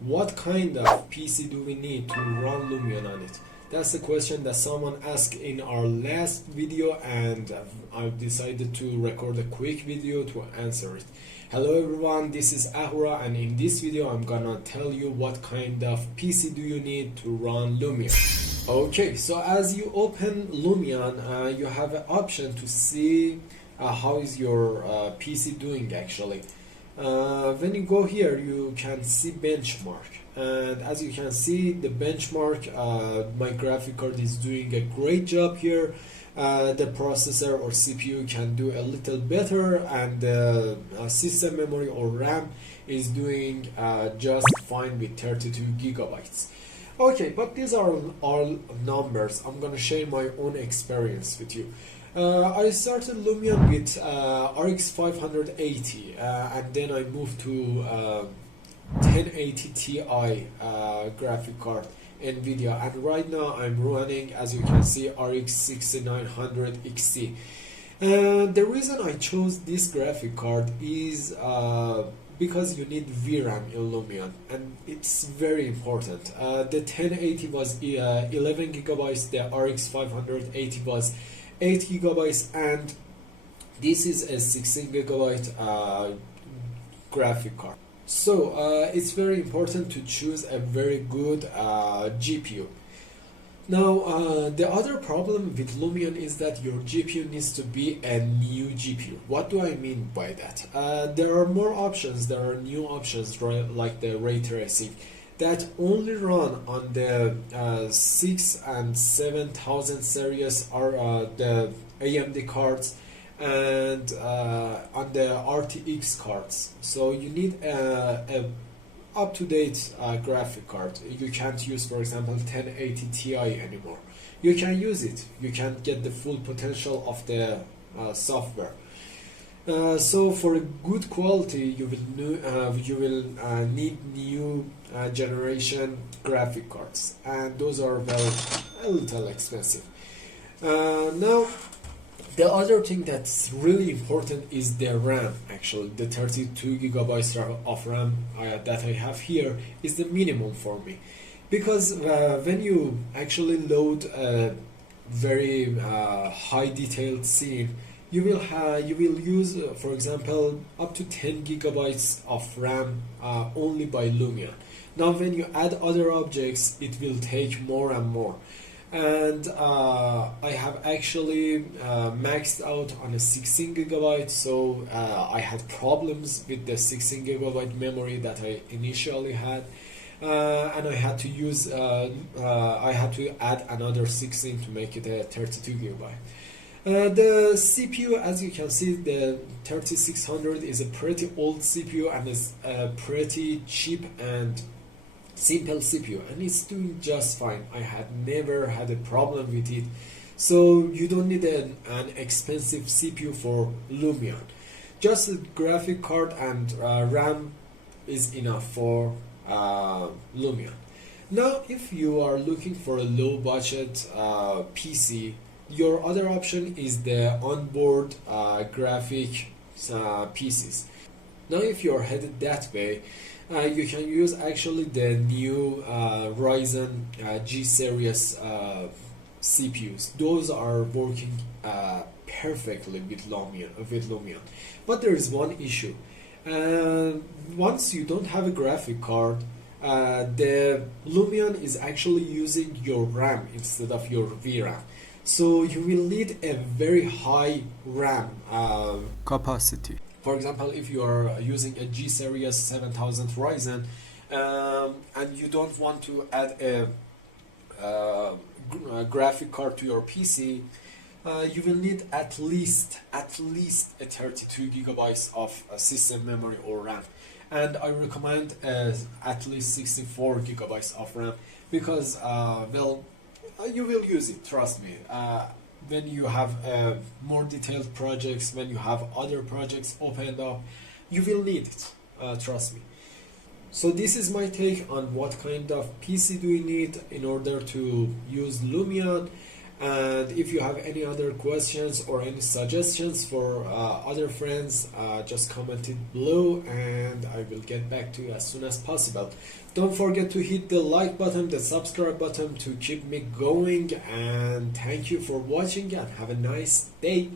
what kind of PC do we need to run Lumion on it? That's the question that someone asked in our last video, and I've decided to record a quick video to answer it. Hello everyone, this is Ahura, and in this video I'm gonna tell you what kind of PC do you need to run Lumion. Okay, so as you open Lumion, you have an option to see how is your PC doing actually. When you go here, you can see benchmark, and as you can see the benchmark, my graphic card is doing a great job here. The processor or CPU can do a little better, and the system memory or RAM is doing just fine with 32 gigabytes. Okay, but these are all numbers. I'm gonna share my own experience with you. I started Lumion with RX 580, and then I moved to 1080 Ti graphic card NVIDIA, and right now I'm running, as you can see, RX 6900 XT. The reason I chose this graphic card is because you need VRAM in Lumion, and it's very important. The 1080 was 11 gigabytes, the RX 580 was 8 gigabytes, and this is a 16 gigabyte graphic card. So it's very important to choose a very good GPU. Now the other problem with Lumion is that your GPU needs to be a new GPU. What do I mean by that? There are more options, there are new options, right, like the ray tracing, that only run on the 6 and 7000 series are the AMD cards, and on the RTX cards. So you need a up-to-date graphic card. You can't use, for example, 1080 Ti anymore. You can use it, you can't get the full potential of the software. So for a good quality, you will need new generation graphic cards, and those are a little expensive. Now, the other thing that's really important is the RAM. Actually, the 32 gigabytes of RAM that I have here is the minimum for me, because when you actually load a very high detailed scene, you will use, for example, up to 10 gigabytes of RAM only by Lumion. Now, when you add other objects, it will take more and more. And I have actually maxed out on a 16 gigabyte, so I had problems with the 16 gigabyte memory that I initially had, and I had to use I had to add another 16 to make it a 32 gigabyte. The CPU, as you can see, the 3600 is a pretty old CPU, and is a pretty cheap and simple CPU, and it's doing just fine. I had never had a problem with it. So you don't need an expensive CPU for Lumion. Just a graphic card and RAM is enough for Lumion. Now, if you are looking for a low budget PC, your other option is the onboard graphic PCs. Now, if you are headed that way, you can use actually the new Ryzen G series CPUs. Those are working perfectly with Lumion. But there is one issue. Once you don't have a graphic card, the Lumion is actually using your RAM instead of your VRAM. So you will need a very high RAM capacity. For example, if you are using a G series 7000 Ryzen, and you don't want to add a graphic card to your PC, you will need at least a 32 gigabytes of system memory or RAM, and I recommend at least 64 gigabytes of RAM, because well, you will use it, trust me. When you have more detailed projects, when you have other projects opened up, you will need it, trust me. So this is my take on what kind of PC do we need in order to use Lumion, And if you have any other questions or any suggestions for other friends, just comment it below and I will get back to you as soon as possible. Don't forget to hit the like button, the subscribe button to keep me going, and thank you for watching and have a nice day.